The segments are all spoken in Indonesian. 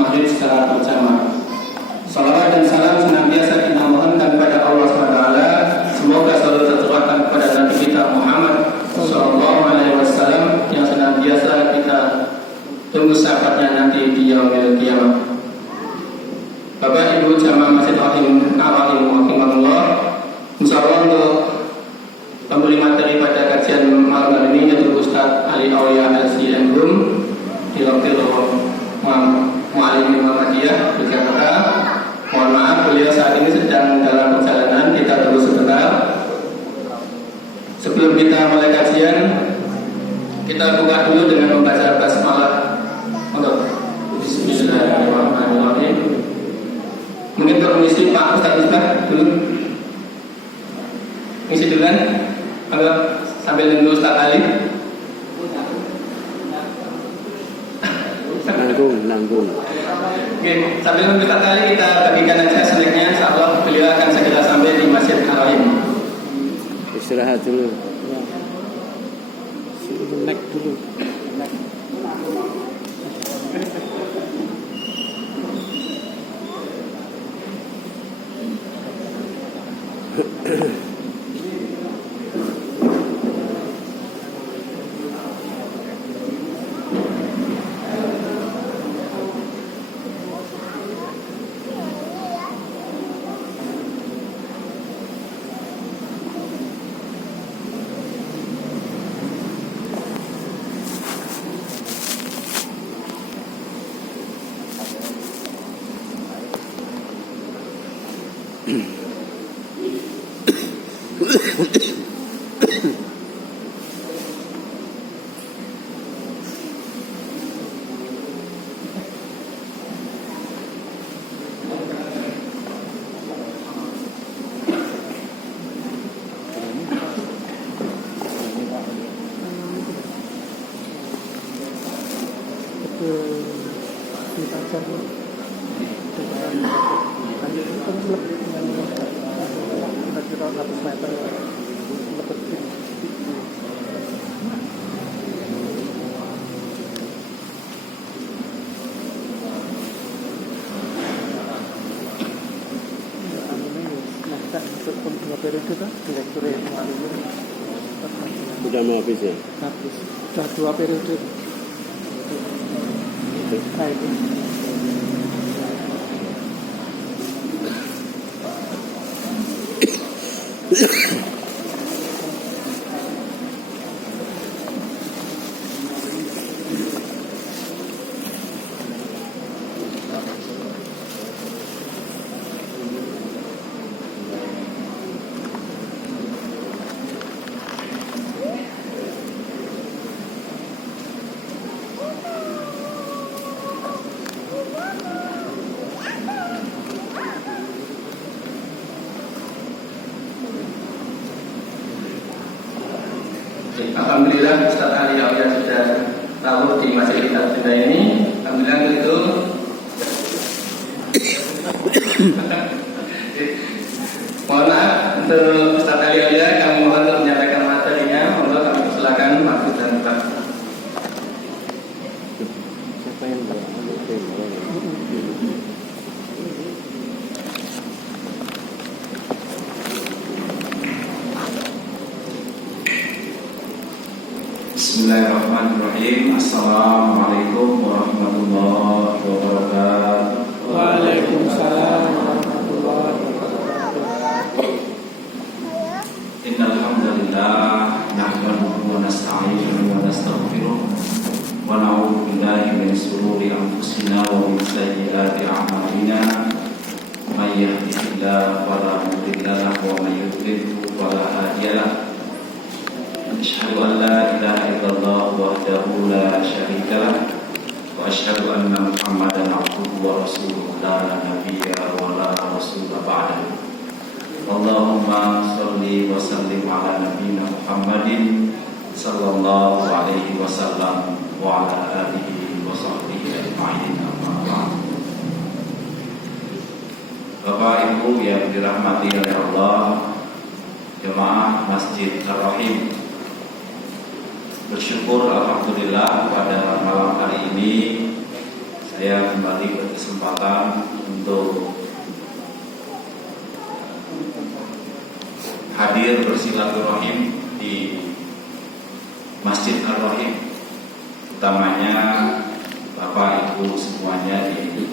maghrib secara berjamaah. Salawat dan salam senantiasa kita mohonkan kepada Allah SWT. Semoga selalu tercurahkan kepada Nabi kita Muhammad SAW yang senantiasa kita tunggu syafaatnya nanti di yaumil qiyamah. Bapak Ibu jamaah Masjid Rahimahullah, insyaallah untuk pemberi materi pada kajian malam hari ini yaitu Ustaz Ali Aulia LCM Room Direktur Mu'allim Muhammadiyah Yogyakarta. Mohon maaf, beliau saat ini sedang dalam perjalanan. Kita tunggu sebentar. Sebelum kita mulai kajian, kita buka dulu dengan membaca basmalah. Bismillahirrahmanirrahim. Mungkin permisi Pak Ustaz Isbah dulu. Misi duluan. Halo, sambil nunggu Ustaz Ali. Nanggung. Oke, sambil nunggu Ustaz Ali kita bagikan aja snacknya. Insyaallah beliau akan segera sampai di Masjid Ar-Rahim. Istirahat dulu. Naik dulu. Sudah mau habis ya? Habis. Sudah 2 periode. Baik. Alhamdulillah Ustaz Ali Aulia sudah tahu di Masjid Kitab Benda ini. Alhamdulillah itu. Mohon maaf untuk Ustaz Ali Aulia, kami mohon untuk menyampaikan materinya. Mohon kami persilakan Mas dan Pak. Siapa yang Bismillahirrahmanirrahim. Assalamualaikum warahmatullahi wabarakatuh. Waalaikumsalam warahmatullahi wabarakatuh. Innal hamdalillah nahmaduhu wa nasta'inuhu wa nastaghfiruh wa na'udzu billahi min shururi anfusina wa min sayyiati a'malina. May yahdihillahu fala mudilla lahu wa may yudlil fala hadiya lahu. Asyhadu an la ilaha illallah wahdahu la syarika lah wa asyhadu anna Muhammadan abduhu wa rasuluhu la nabiyya wa la rasula ba'dahu. Allahumma shalli wa sallim ala nabiyyina Muhammadin sallallahu alaihi wasallam wa ala alihi wa sahbihi ajma'in. Amma ba'd. Bapak Ibu yang dirahmati oleh Allah, jemaah Masjid Ar-Rahim, bersyukur alhamdulillah pada malam hari ini saya kembali berkesempatan untuk hadir bersilaturahim di Masjid Ar-Rahim, utamanya Bapak Ibu semuanya di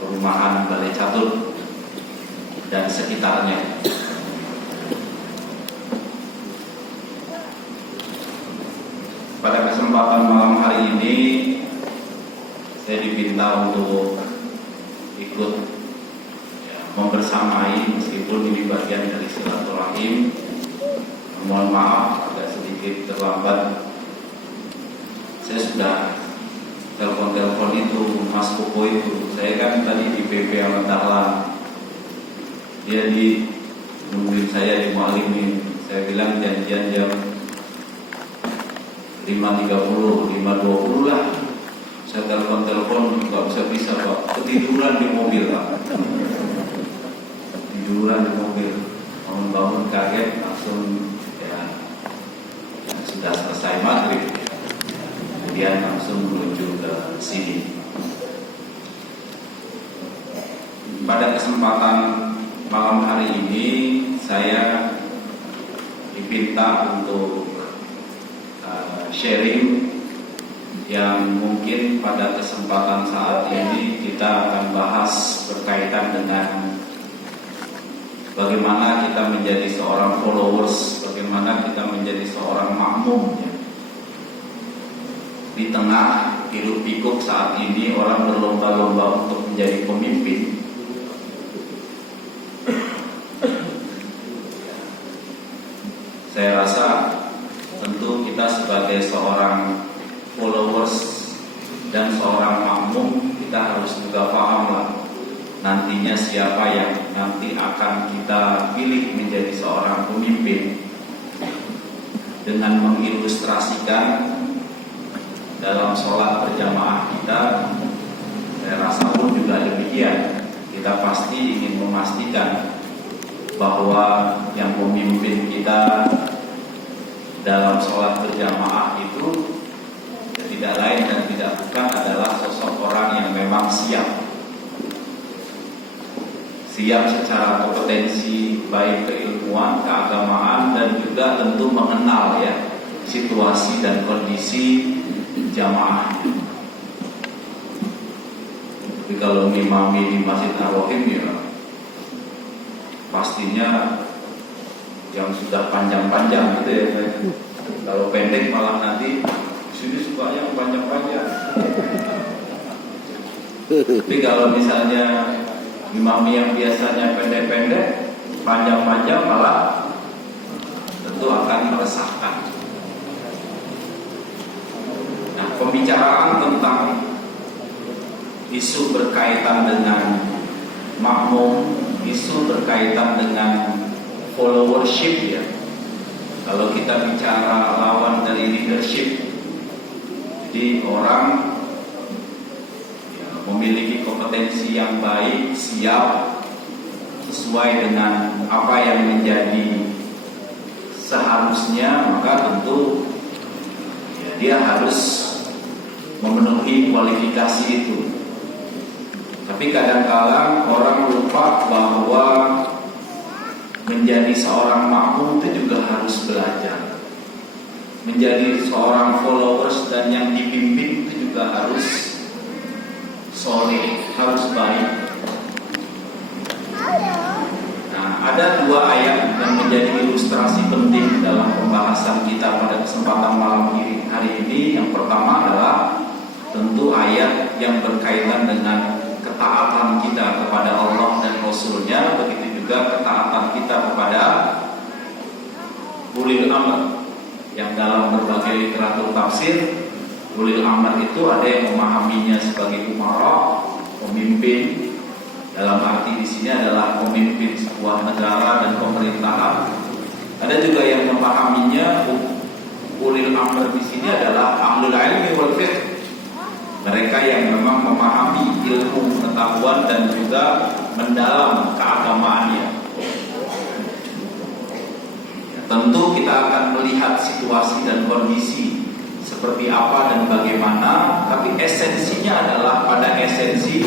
perumahan Balai Catur dan sekitarnya. Pada kesempatan malam hari ini saya diminta untuk ikut membersamai, meskipun ini bagian dari silaturahim. Mohon maaf agak sedikit terlambat. Saya sudah telepon itu Mas Koko itu. Saya kan tadi di PP Ahmad Dahlan. Dia nungguin saya di Mualimin. Saya bilang janjian jam 5.30, 5.20 lah. Saya telepon nggak bisa Pak, ketiduran di mobil Pak. Tiduran di mobil, bangun kaget langsung ya sudah selesai maghrib, kemudian langsung menuju ke sini. Pada kesempatan malam hari ini saya diminta untuk sharing yang mungkin pada kesempatan saat ini kita akan bahas berkaitan dengan bagaimana kita menjadi seorang followers, bagaimana kita menjadi seorang makmum ya. Di tengah hiruk pikuk saat ini orang berlomba-lomba untuk menjadi pemimpin. Saya rasa tentu kita sebagai seorang followers dan seorang makmum, kita harus juga paham lah nantinya siapa yang nanti akan kita pilih menjadi seorang pemimpin. Dengan mengilustrasikan dalam sholat berjamaah kita, saya rasa pun juga demikian. Kita pasti ingin memastikan bahwa yang memimpin kita dalam sholat berjamaah itu tidak lain dan tidak bukan adalah sosok orang yang memang siap secara kompetensi, baik keilmuan, keagamaan, dan juga tentu mengenal ya situasi dan kondisi jamaah. Tapi kalau ngimami di Masjid Ar-Rahim ya pastinya yang sudah panjang-panjang gitu ya. Kalau pendek malah nanti sini suka yang panjang-panjang. Tapi kalau misalnya imam yang biasanya pendek-pendek, panjang-panjang malah tentu akan meresahkan. Nah, pembicaraan tentang isu berkaitan dengan makmum, isu berkaitan dengan followership ya. Kalau kita bicara lawan dari leadership, jadi orang ya, memiliki kompetensi yang baik, siap, sesuai dengan apa yang menjadi seharusnya, maka tentu ya, dia harus memenuhi kualifikasi itu. Tapi kadang-kadang orang lupa bahwa menjadi seorang makmum itu juga harus belajar. Menjadi seorang followers dan yang dipimpin itu juga harus soleh, harus baik. Nah, ada dua ayat yang menjadi ilustrasi penting dalam pembahasan kita pada kesempatan malam hari ini. Yang pertama adalah tentu ayat yang berkaitan dengan ketaatan kita kepada Allah dan Rasul-Nya, begitu juga ketaatan kita kepada ulil amr. Yang dalam berbagai literatur tafsir, ulil amr itu ada yang memahaminya sebagai umara, pemimpin. Dalam arti di sini adalah pemimpin sebuah negara dan pemerintahan. Ada juga yang memahaminya ulil amr di sini adalah ahlul ilmi wal fiqh. Mereka yang memang memahami ilmu pengetahuan dan juga mendalam keagamaannya. Tentu kita akan melihat situasi dan kondisi seperti apa dan bagaimana, tapi esensinya adalah pada esensi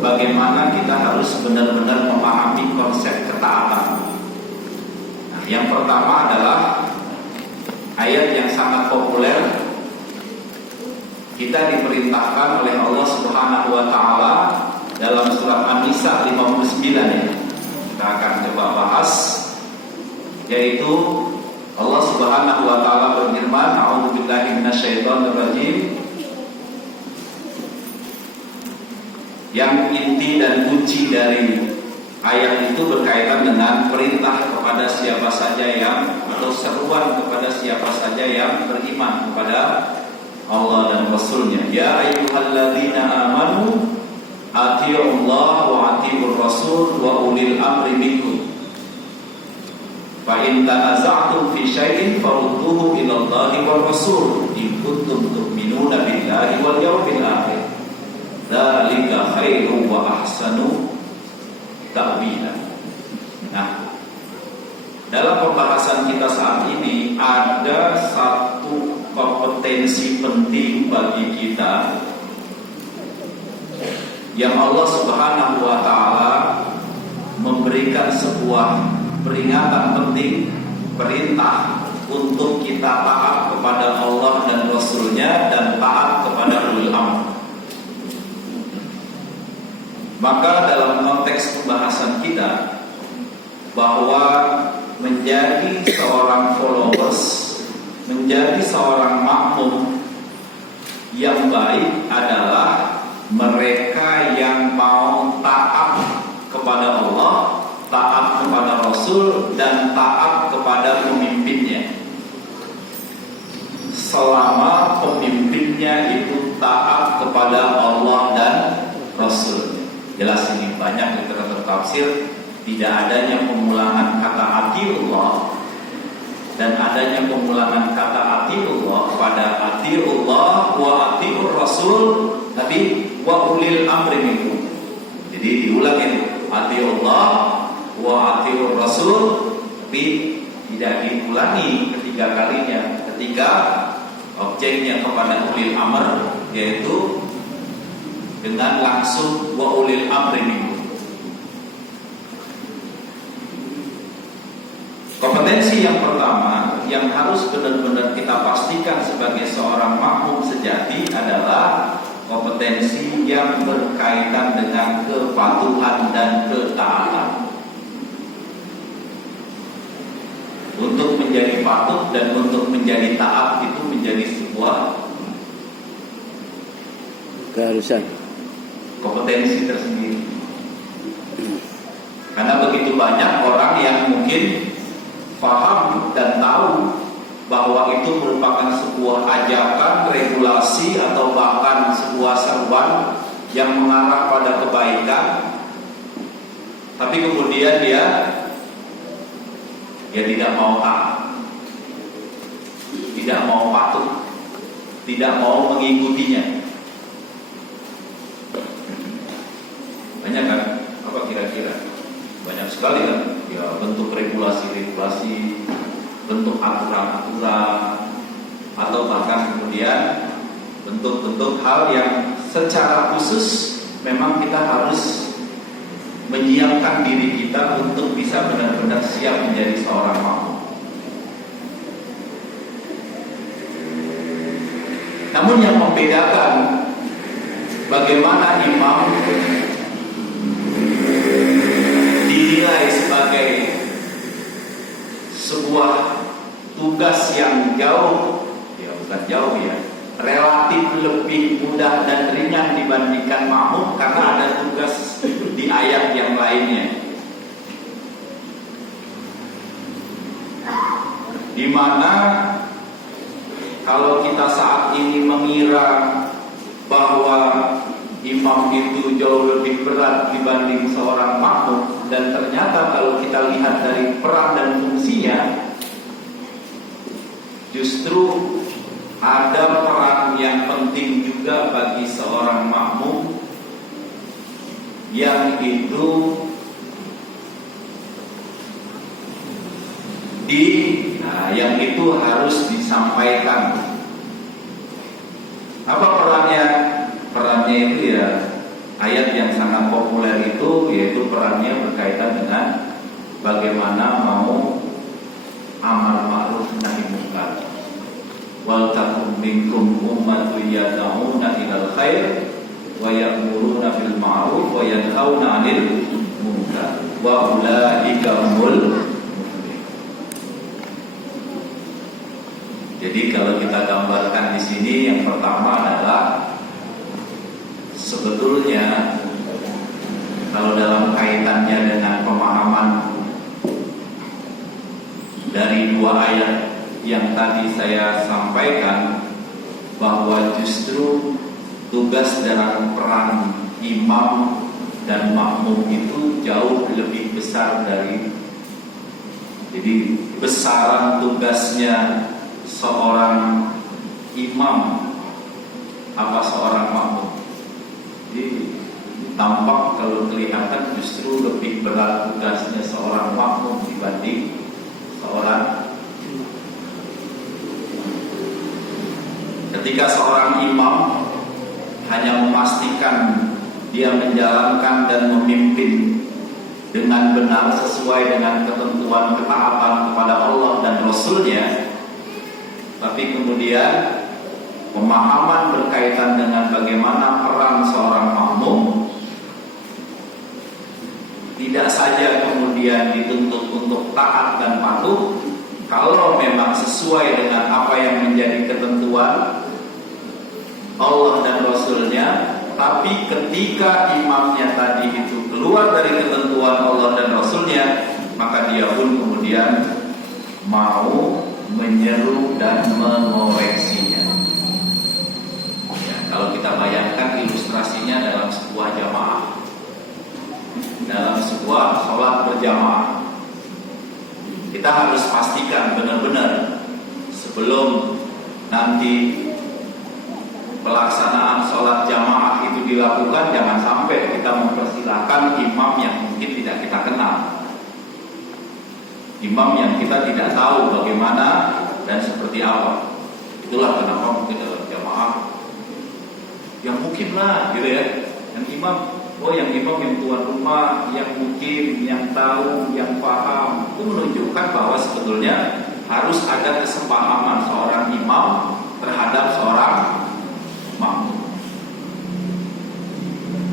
bagaimana kita harus benar-benar memahami konsep ketaatan. Nah, yang pertama adalah ayat yang sangat populer. Kita diperintahkan oleh Allah Subhanahu wa taala dalam surat An-Nisa 59 ya. Kita akan coba bahas, yaitu Allah Subhanahu wa taala berfirman, a'udzubillahi minasyaitonirrajim. Yang inti dan kunci dari ayat itu berkaitan dengan perintah kepada siapa saja yang, atau seruan kepada siapa saja yang beriman kepada Allah dan Rasulnya. Ya ayyuhalladzina amanu atii'ullah wa atii'ur rasul wa ulil amri minkum. Fa in tanaza'tum fi syai'in farudduhu ila Allahi war rasul in kuntum tu'minuna billahi wal yawmil akhir. Dzalika khairu wa ahsanu ta'wila. Nah, dalam pembahasan kita saat ini ada satu kompetensi penting bagi kita yang Allah Subhanahu wa taala memberikan sebuah peringatan penting, perintah untuk kita taat kepada Allah dan Rasulnya dan taat kepada ulil amr. Maka dalam konteks pembahasan kita, bahwa menjadi seorang followers, menjadi seorang makmum yang baik adalah mereka yang mau taat kepada Allah, taat kepada Rasul, dan taat kepada pemimpinnya, selama pemimpinnya itu taat kepada Allah dan Rasul. Jelas ini banyak literatur tafsir, tidak adanya pengulangan kata atiullah dan adanya pengulangan kata atiullah pada atiullah wa atiur rasul, tapi wa ulil amri minkum. Jadi diulang itu, atiullah wa atiur rasul, tapi tidak diulangi ketiga kalinya ketika objeknya kepada ulil amr, yaitu dengan langsung wa ulil amri minkum. Kompetensi yang pertama yang harus benar-benar kita pastikan sebagai seorang makmum sejati adalah kompetensi yang berkaitan dengan kepatuhan dan ketaatan. Untuk menjadi patuh dan untuk menjadi taat itu menjadi sebuah keharusan, kompetensi tersendiri. Karena begitu banyak orang yang mungkin paham dan tahu bahwa itu merupakan sebuah ajakan, regulasi, atau bahkan sebuah seruan yang mengarah pada kebaikan, tapi kemudian dia tidak mau taat, tidak mau patuh, tidak mau mengikutinya. Banyak kan? Apa kira-kira? Banyak sekali kan? Ya, bentuk regulasi-regulasi, bentuk aturan-aturan, atau bahkan kemudian bentuk-bentuk hal yang secara khusus memang kita harus menyiapkan diri kita untuk bisa benar-benar siap menjadi seorang makmum. Namun yang membedakan bagaimana imam dinilai sebagai sebuah tugas yang jauh, ya bukan jauh ya, relatif lebih mudah dan ringan dibandingkan makmum, karena ada tugas di ayat yang lainnya, di mana kalau kita saat ini mengira bahwa imam itu jauh lebih berat dibanding seorang makmum, dan ternyata kalau kita lihat dari peran dan fungsinya, justru ada peran yang penting juga bagi seorang makmum, yang itu yang itu harus disampaikan ayat yang sangat populer itu, yaitu perannya berkaitan dengan bagaimana mau amal ma'ruf nahi munkar. Wal takum minkum ummatun yad'una ilal khair wa ya'muruna bil ma'ruf wa yanhauna 'anil munkar wa ulaika humul muflihun. Jadi kalau kita gambarkan di sini, yang pertama adalah sebetulnya kalau dalam kaitannya dengan pemahaman dari dua ayat yang tadi saya sampaikan, bahwa justru tugas dan peran imam dan makmum itu jauh lebih besar dari, jadi besaran tugasnya seorang imam apa seorang makmum. Jadi tampak kalau kelihatan justru lebih berat tugasnya seorang makmum dibanding seorang. Ketika seorang imam hanya memastikan dia menjalankan dan memimpin dengan benar sesuai dengan ketentuan ketaatan kepada Allah dan Rasul-Nya, tapi kemudian pemahaman berkaitan dengan bagaimana peran seorang makmum tidak saja kemudian dituntut untuk taat dan patuh kalau memang sesuai dengan apa yang menjadi ketentuan Allah dan Rasul-Nya, tapi ketika imamnya tadi itu keluar dari ketentuan Allah dan Rasul-Nya, maka dia pun kemudian mau menyeru dan mengoreksinya. Ya, kalau kita bayangkan ilustrasinya dalam sebuah jamaah, dalam sebuah sholat berjamaah, kita harus pastikan benar-benar sebelum nanti pelaksanaan sholat jamaah itu dilakukan, jangan sampai kita mempersilahkan imam yang mungkin tidak kita kenal, imam yang kita tidak tahu bagaimana dan seperti apa. Itulah kenapa mungkin dalam jamaah yang mungkin lah gitu ya, yang imam, yang tuan rumah, yang mungkin, yang tahu, yang paham. Itu menunjukkan bahwa sebetulnya harus ada kesepahaman seorang imam terhadap seorang makmum.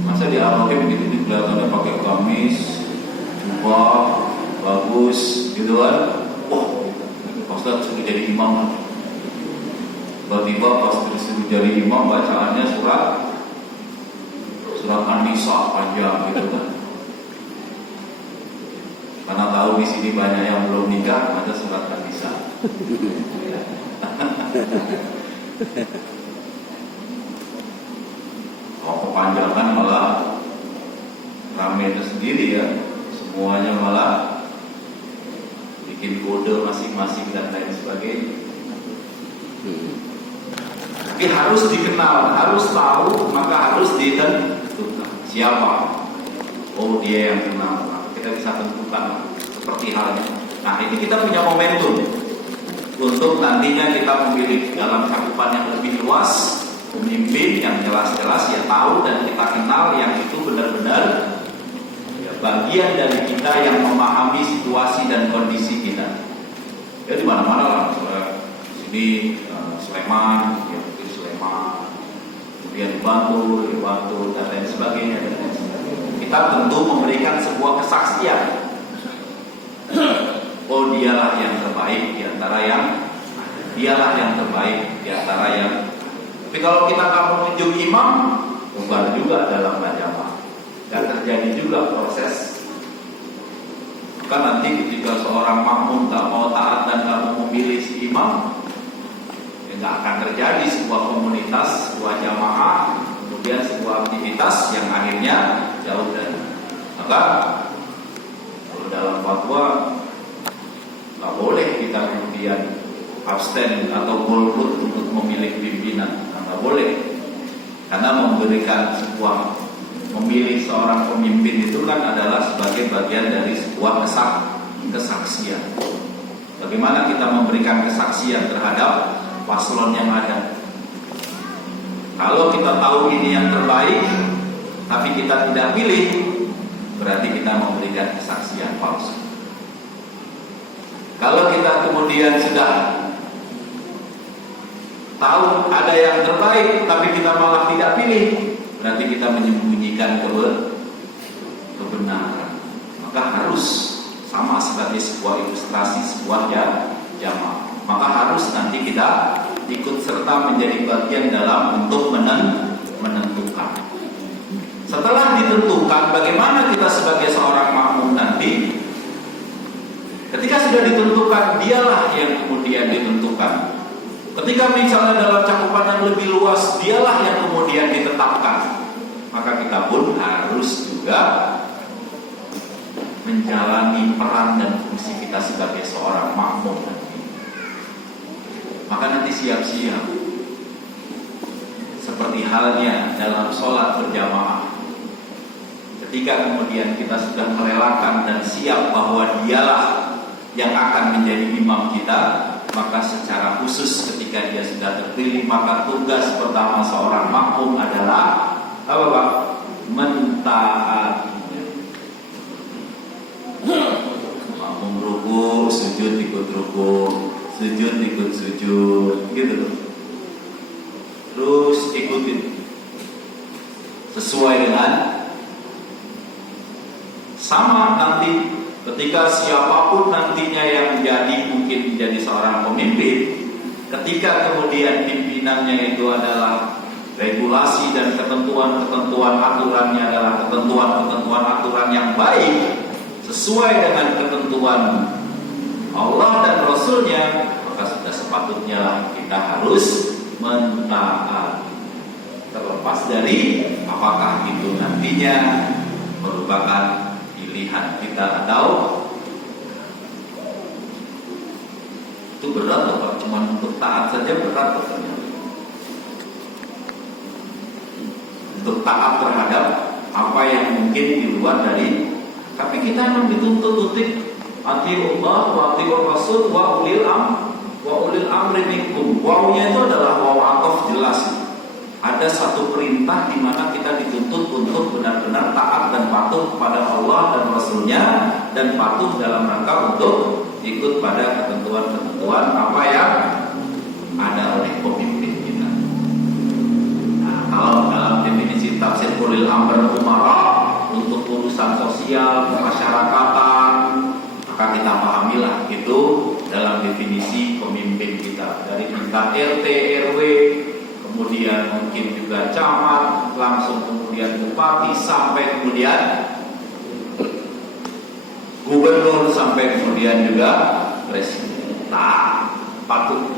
Masa di awalnya begitu kelihatannya pakai gamis, jubah, bagus, gitu kan? Wah, Ustaz suruh jadi imam. Tiba-tiba pas disuruh jadi imam, bacaannya surat An-Nisa panjang gitu kan. Karena tahu di sini banyak yang belum nikah, ada surat An-Nisa. Kalau kepanjangan malah rame tersendiri ya, semuanya malah bikin kode masing-masing dan lain sebagainya. Tapi harus dikenal, harus tahu, maka harus ditentukan siapa. Oh, dia yang kenal, kita bisa tentukan seperti halnya. Nah, ini kita punya momentum untuk nantinya kita memilih dalam cakupan yang lebih luas pemimpin yang jelas-jelas ya tahu dan kita kenal, yang itu benar-benar ya, bagian dari kita yang memahami situasi dan kondisi kita. Ya di mana-mana lah, sini Sleman, ya mungkin Sleman, kemudian Bantul, dan lain sebagainya. Kita tentu memberikan sebuah kesaksian. Oh, dialah yang terbaik di antara yang, dialah yang terbaik di antara yang. Tapi kalau kita nggak menunjuk imam, bukan juga dalam jamaah, dan terjadi juga proses. Kan nanti ketika seorang makmum nggak mau taat dan nggak mau memilih si imam, ya nggak akan terjadi sebuah komunitas, sebuah jamaah, kemudian sebuah aktivitas yang akhirnya jauh dari. Maka kalau dalam fatwa nggak boleh kita kemudian abstain atau golput untuk memilih pimpinan. Nggak boleh, karena memberikan sebuah, memilih seorang pemimpin itu kan adalah sebagai bagian dari sebuah kesaksian. Bagaimana kita memberikan kesaksian terhadap paslon yang ada? Kalau kita tahu ini yang terbaik, tapi kita tidak pilih, berarti kita memberikan kesaksian palsu. Kalau kita kemudian sudah tahu ada yang terbaik, tapi kita malah tidak pilih, berarti kita menyembunyikan kebenaran. Maka harus sama sebagai sebuah ilustrasi sebuah jamaah. Maka harus nanti kita ikut serta menjadi bagian dalam untuk menentukan. Setelah ditentukan, bagaimana kita sebagai seorang makmum nanti? Ketika sudah ditentukan, dialah yang kemudian ditentukan. Ketika misalnya dalam cakupan yang lebih luas, dialah yang kemudian ditetapkan. Maka kita pun harus juga menjalani peran dan fungsi kita sebagai seorang makmum nanti. Maka nanti siap-siap, seperti halnya dalam sholat berjamaah. Ketika kemudian kita sudah merelakan dan siap bahwa dialah yang akan menjadi imam kita, maka secara khusus ketika dia sudah terpilih, maka tugas pertama seorang makmum adalah apa Pak? Mentaatinya. Makmum ruku, sujud ikut ruku, sujud ikut sujud, gitu loh. Terus ikutin sesuai dengan sama nanti. Ketika siapapun nantinya yang mungkin menjadi seorang pemimpin, ketika kemudian pimpinannya itu adalah regulasi dan ketentuan-ketentuan aturannya adalah ketentuan-ketentuan aturan yang baik sesuai dengan ketentuan Allah dan Rasulnya, maka sudah sepatutnya kita harus mentaati, terlepas dari apakah itu nantinya merupakan pilihan kita atau itu berat loh Pak, cuma untuk taat saja berat loh ternyata. Untuk taat terhadap apa yang mungkin di luar dari, tapi kita memang dituntut untuk atiullah wa atiur rasul wa ulil amri minkum. Wawunya itu adalah waw atof, jelas. Ada satu perintah di mana kita dituntut untuk benar-benar taat dan patuh kepada Allah dan Rasulnya, dan patuh dalam rangka untuk ikut pada ketentuan-ketentuan apa yang ada oleh pemimpin kita. Nah, kalau dalam definisi tafsir ulil amr umara untuk urusan sosial kemasyarakatan, maka kita pahamilah itu dalam definisi pemimpin kita dari tingkat RT, RW, kemudian mungkin juga camat, langsung kemudian bupati, sampai kemudian gubernur, sampai kemudian juga presiden. Patuh.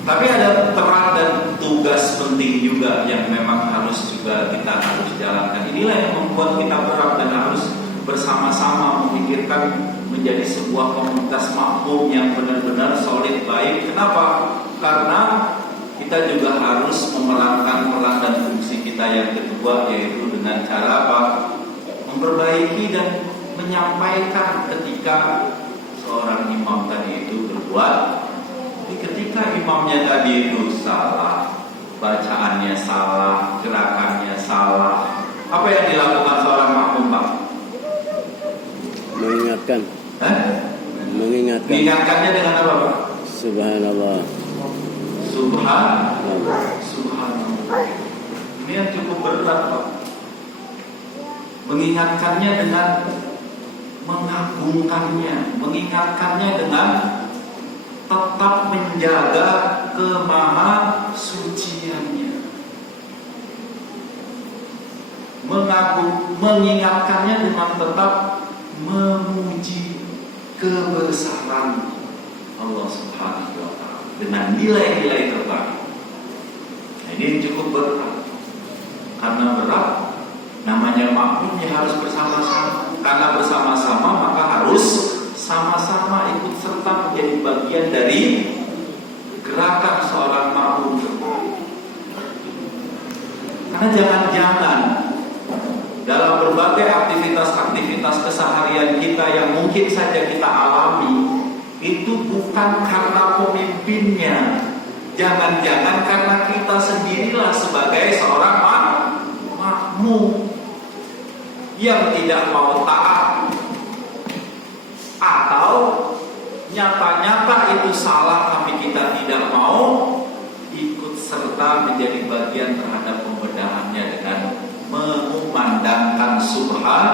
Tapi ada peran dan tugas penting juga yang memang kita harus jalankan. Inilah yang membuat kita berat dan harus bersama-sama memikirkan menjadi sebuah komunitas makmum yang benar-benar solid, baik. Kenapa? Karena kita juga harus memerankan peran dan fungsi kita yang kedua, yaitu dengan cara apa? Memperbaiki dan menyampaikan ketika seorang imam tadi itu berbuat. Jadi ketika imamnya tadi itu salah, bacaannya salah, gerakannya salah, apa yang dilakukan seorang makmum, Pak? Mengingatkan. Mengingatkan. Mengingatkannya dengan apa, Pak? Subhanallah. Subhanallah. Ini yang cukup berat, Pak. Mengingatkannya dengan mengagungkannya, mengingatkannya dengan tetap menjaga kemahasuciannya, mengingatkannya dengan tetap memuji kebesaran Allah Subhanahu wa Ta'ala dengan nilai-nilai terbaik. Nah, ini cukup berat. Karena berat, namanya makmum ya harus bersama-sama. Karena bersama-sama maka harus sama-sama ikut serta menjadi bagian dari gerakan seorang makmum. Karena jangan-jangan dalam berbagai aktivitas-aktivitas keseharian kita yang mungkin saja kita alami, itu bukan karena pemimpinnya. Jangan-jangan karena kita sendirilah sebagai seorang makmum yang tidak mau taat, atau nyata-nyata itu salah tapi kita tidak mau ikut serta menjadi bagian terhadap pembenahannya dengan mengumandangkan subhan.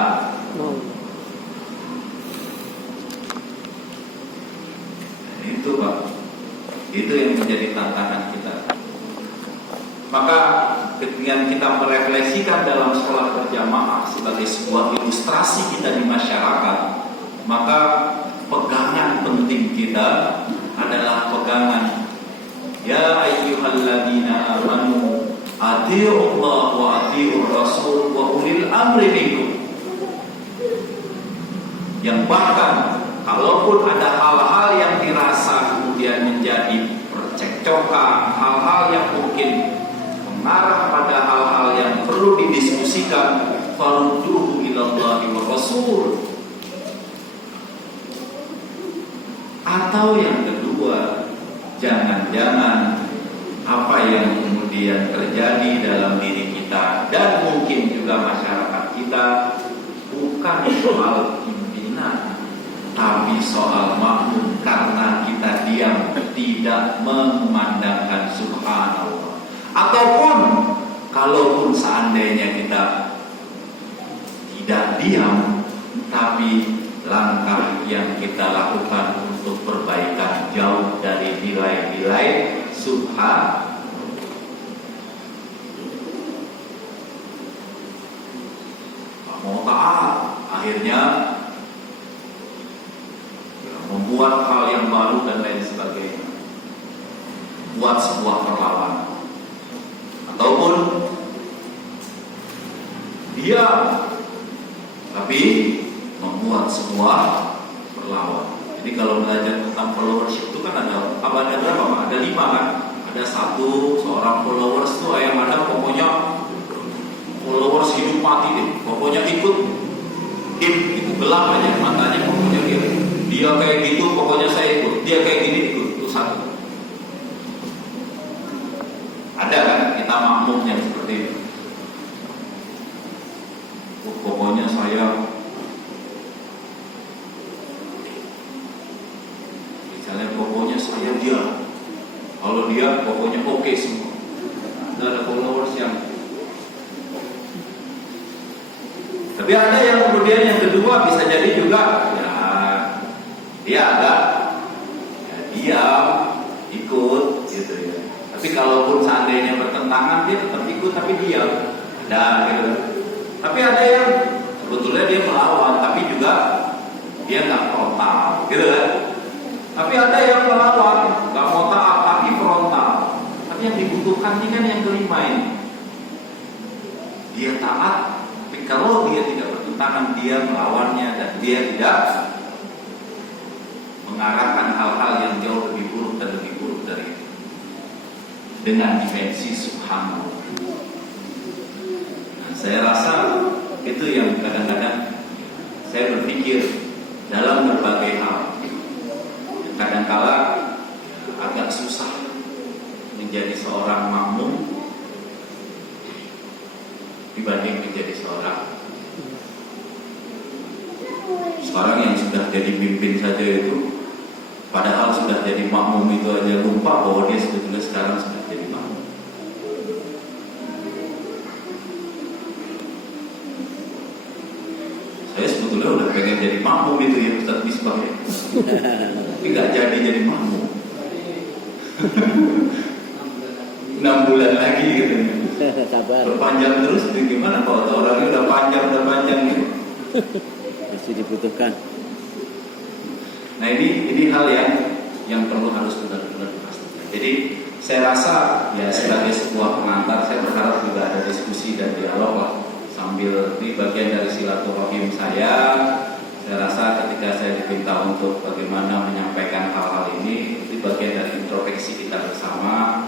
Itu Pak, itu yang menjadi tantangan kita. Maka ketika kita merefleksikan dalam sholat berjamaah sebagai sebuah ilustrasi kita di masyarakat, maka pegangan penting kita adalah pegangan ya ayyuhalladzina amanu atii'ullah wa atii'ur rasul wa ulil amri minkum. Yang bahkan kalaupun ada hal-hal yang dirasa kemudian menjadi percekcokan, hal-hal yang mungkin mengarah pada hal-hal yang perlu didiskusikan, farudduhu ilallahi wa rasul. Atau yang kedua, jangan-jangan apa yang kemudian terjadi dalam diri kita dan mungkin juga masyarakat kita bukan soal pimpinan, tapi soal makmum, karena kita diam tidak memandangkan subhanallah. Ataupun kalaupun seandainya kita tidak diam, tapi langkah yang kita lakukan untuk perbaikan jauh dari nilai-nilai subhan. Mau taat, akhirnya membuat hal yang baru dan lain sebagainya, buat sebuah perlawanan. Ataupun dia tapi membuat sebuah perlawanan. Jadi kalau belajar tentang followership itu kan ada berapa Pak? Ada 5 kan? Ada seorang followers itu yang ada pokoknya followers hidup mati deh. Pokoknya ikut itu gelap aja matanya, pokoknya dia kayak gitu, pokoknya saya ikut. Dia kayak gini ikut. Itu satu. Ada kan kita makmum yang seperti itu. Pokoknya saya dia. Kalau dia pokoknya oke semua. Ada followers yang. Tapi ada yang kemudian yang kedua bisa jadi juga ya dia agak diam, ikut gitu ya. Tapi kalaupun seandainya bertentangan dia tetap ikut tapi diam. Ada gitu. Tapi ada yang sebetulnya dia melawan tapi juga dia nggak frontal gitu kan. Tapi ada yang melawan, nggak mau taat tapi frontal. Tapi yang dibutuhkan ini kan yang kelima ini. Dia taat, tapi kalau dia tidak bertentangan, dia melawannya dan dia tidak mengarahkan hal-hal yang jauh lebih buruk dan lebih buruk dari itu. Dengan dimensi subhanallah. Nah, saya rasa itu yang kadang-kadang saya berpikir dalam berbagai hal. Kadang-kala agak susah menjadi seorang makmum dibanding menjadi seorang. Sekarang yang sudah jadi pimpin saja itu, padahal sudah jadi makmum itu aja lupa bahwa dia sebetulnya sekarang sudah jadi makmum. Saya sebetulnya udah pengen jadi makmum itu ya Ustaz Misbah ya. Tapi gak jadi makmum. 6 bulan lagi gitu. Sabar. Berpanjang terus gimana kalau orangnya udah panjang gitu. Masih dibutuhkan. Nah ini hal yang perlu harus benar-benar dipastikan. Jadi saya rasa ya sebagai sebuah pengantar saya berharap juga ada diskusi dan dialog lah. Sambil di bagian dari silaturahim saya rasa ketika saya diminta untuk bagaimana menyampaikan hal-hal ini, di bagian dari introspeksi kita bersama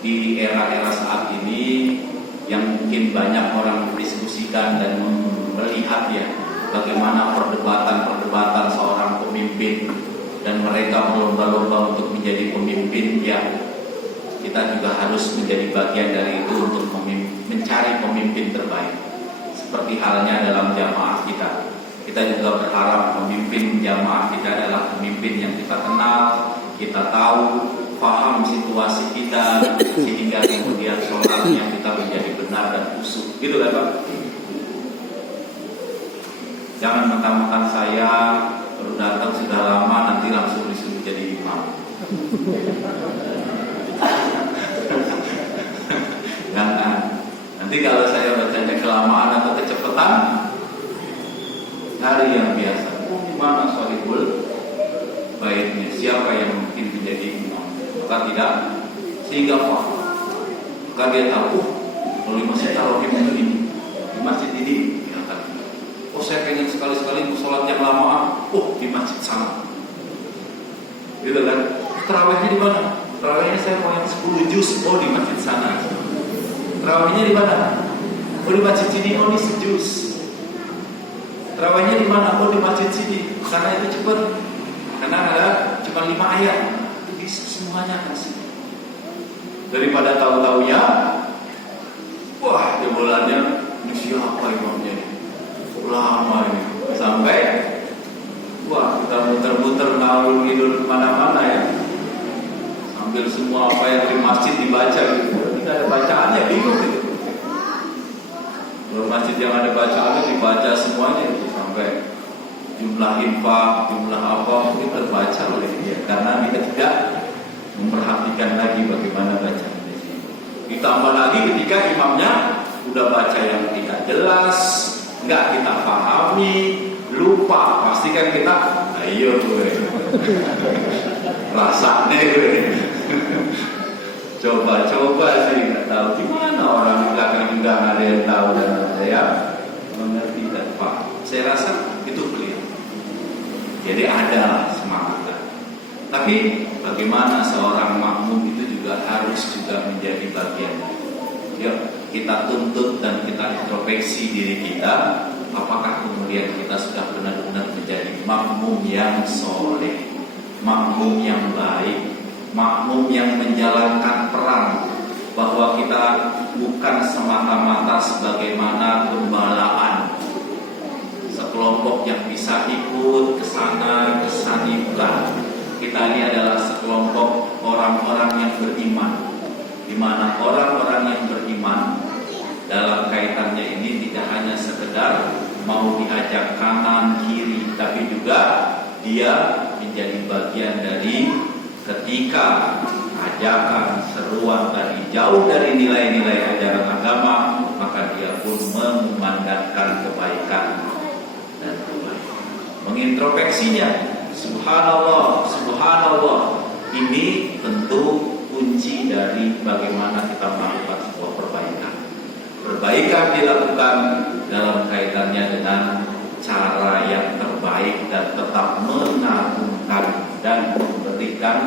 di era-era saat ini yang mungkin banyak orang mendiskusikan dan melihat ya bagaimana perdebatan seorang pemimpin dan mereka berlomba-lomba untuk menjadi pemimpin, ya kita juga harus menjadi bagian dari itu untuk mencari pemimpin terbaik. Seperti halnya dalam jamaah kita, kita juga berharap pemimpin jamaah kita adalah pemimpin yang kita kenal, kita tahu, paham situasi kita, sehingga kemudian sholatnya kita menjadi benar dan khusyuk, gitu kan Pak? Jangan mentang-mentang saya baru datang sudah lama nanti langsung disuruh jadi imam. Jangan. Nanti kalau saya bacanya kelamaan atau kecepatan, hari yang biasa. Gimana sholihul baiknya? Siapa yang mungkin menjadi imam? Maka tidak, sehingga maka dia tahu kalau di masjid tarawih ini, di masjid ini, dia akan, oh saya pengen sekali-sekali sholat yang lama, oh di masjid sana, gitu kan? Tarawihnya di mana? Tarawihnya saya mau yang 10 juz, oh di masjid sana. Tarawihnya di mana? Oh di masjid sini, oh di sejuz. Tarawihnya di mana? Oh di masjid sini. Karena itu cepat, karena ada cuma 5 ayat. Bisa semuanya kasih. Daripada tahu-tahunya, wah jebolannya ini siapa imamnya ini? Lama ini. Sampai wah kita muter-muter ngalur ngidul kemana-mana ya. Sambil semua apa yang di masjid dibaca gitu. Tidak ada bacaannya, bingung gitu. Kalau masjid yang ada bacaannya dibaca semuanya gitu. Sampai jumlah infak, jumlah apa mungkin terbaca oleh dia karena kita tidak memperhatikan lagi bagaimana bacaan di sini. Ditambah lagi ketika imamnya udah baca yang tidak jelas, nggak kita pahami, lupa, pasti kan kita, ayo gue, rasanya gue, coba-coba sih nggak tahu gimana orang di belakang juga nggak ada yang tahu dan saya mengerti dan paham. Saya rasa itu beliau. Jadi ada semangat. Tapi bagaimana seorang makmum itu juga harus juga menjadi bagian. Yuk kita tuntut dan kita introspeksi diri kita. Apakah kemudian kita sudah benar-benar menjadi makmum yang soleh, makmum yang baik, makmum yang menjalankan peran, bahwa kita bukan semata-mata sebagaimana gembalaan sekelompok yang bisa ikut ke sana ke sini. Kita ini adalah sekelompok orang-orang yang beriman, di mana orang-orang yang beriman dalam kaitannya ini tidak hanya sekedar mau diajak kanan kiri, tapi juga dia menjadi bagian dari ketika ajakan seruan dari jauh dari nilai-nilai ajaran agama, maka dia pun memandangkan kebaikan dan kebaikan, mengintrospeksinya. Subhanallah, subhanallah. Ini tentu kunci dari bagaimana kita melakukan sebuah perbaikan. Perbaikan dilakukan dalam kaitannya dengan cara yang terbaik dan tetap mengagumkan dan memberikan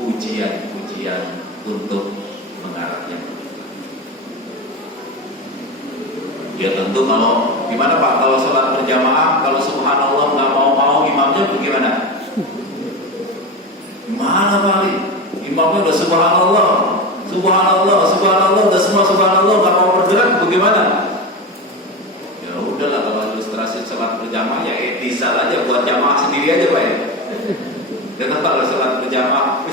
pujian-pujian untuk mengarahnya. Ya tentu kalau gimana Pak, kalau sholat berjamaah, kalau subhanallah nggak mau imamnya bagaimana? Gimana Pak? Imamnya udah subhanallah, subhanallah, subhanallah, udah semua subhanallah, nggak mau bergerak bagaimana? Ya udahlah, kalau ilustrasi sholat berjamaah ya etisal aja, buat jamaah sendiri aja Pak ya. Karena kalau sholat berjamaah,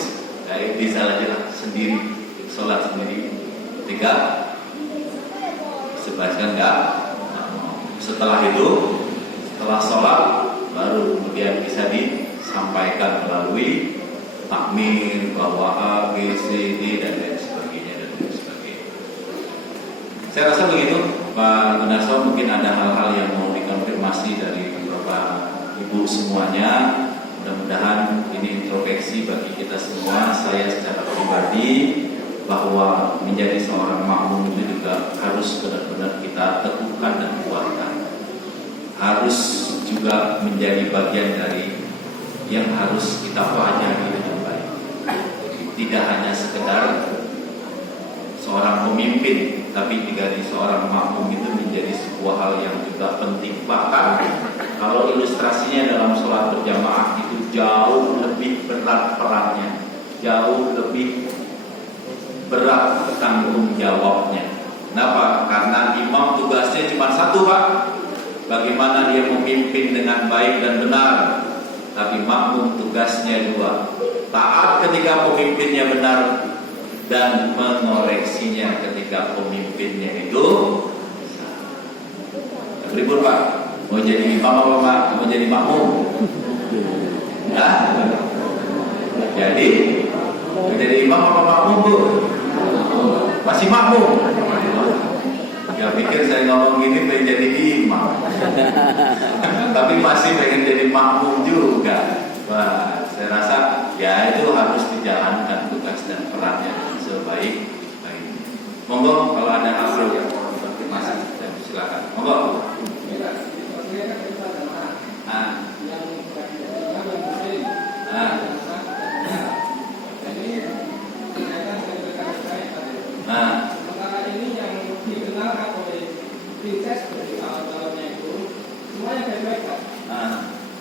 ya etisal aja lah, sendiri, sholat sendiri. Ketika sebagian enggak. Setelah itu, setelah sholat baru kemudian bisa disampaikan melalui takmir bahwa A, B, C, D dan lain sebagainya dan lain sebagainya. Saya rasa begitu Pak Gunarso, mungkin ada hal-hal yang mau dikonfirmasi dari beberapa ibu semuanya. Mudah-mudahan ini introspeksi bagi kita semua. Saya secara pribadi bahwa menjadi seorang makmum itu juga harus benar-benar kita teguhkan dan kuatkan. Harus juga menjadi bagian dari yang harus kita pelajari dengan baik. Tidak hanya sekedar seorang pemimpin, tapi juga di seorang makmum itu menjadi sebuah hal yang juga penting. Bahkan Kalau ilustrasinya dalam sholat berjamaah itu jauh lebih berat perannya, jauh lebih berat tanggung jawabnya. Kenapa? Karena imam tugasnya cuma satu, Pak. Bagaimana dia memimpin dengan baik dan benar. Tapi makmum tugasnya dua. Taat ketika pemimpinnya benar dan mengoreksinya ketika pemimpinnya itu salah. Ribut, Pak. Mau jadi imam apa Pak? Mau jadi makmum? Nah, jadi mau jadi imam apa makmum, Bu? Masih makmum. Ya pikir saya ngomong gini pengen jadi imam. Tapi masih pengen jadi makmum juga. Wah, saya rasa ya itu harus dijalankan tugas dan perannya sebaik-baiknya. Monggo kalau ada hal yang mau konfirmasi, silakan. Monggo. Sementara ini yang dikenalkan oleh Princess dari awal-awalnya itu semuanya baik-baik, Pak.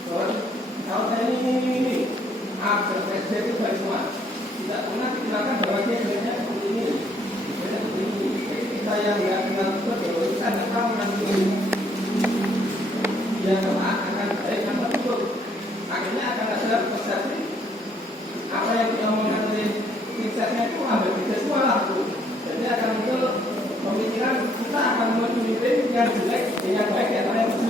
Kalau saya ini ABCD itu baik semua. Tidak pernah dikenalkan bahwa dia sebenarnya seperti ini. Jadi kita yang nggak kenal itu kita nggak tahu nanti dia akan baik atau buruk. Akhirnya akan ada persepsi apa yang diomongkan oleh Princessnya itu hampir tidak semua lah, Bu. Jadi akan muncul pemikiran kita akan memimpin yang jelek dengan baik ya.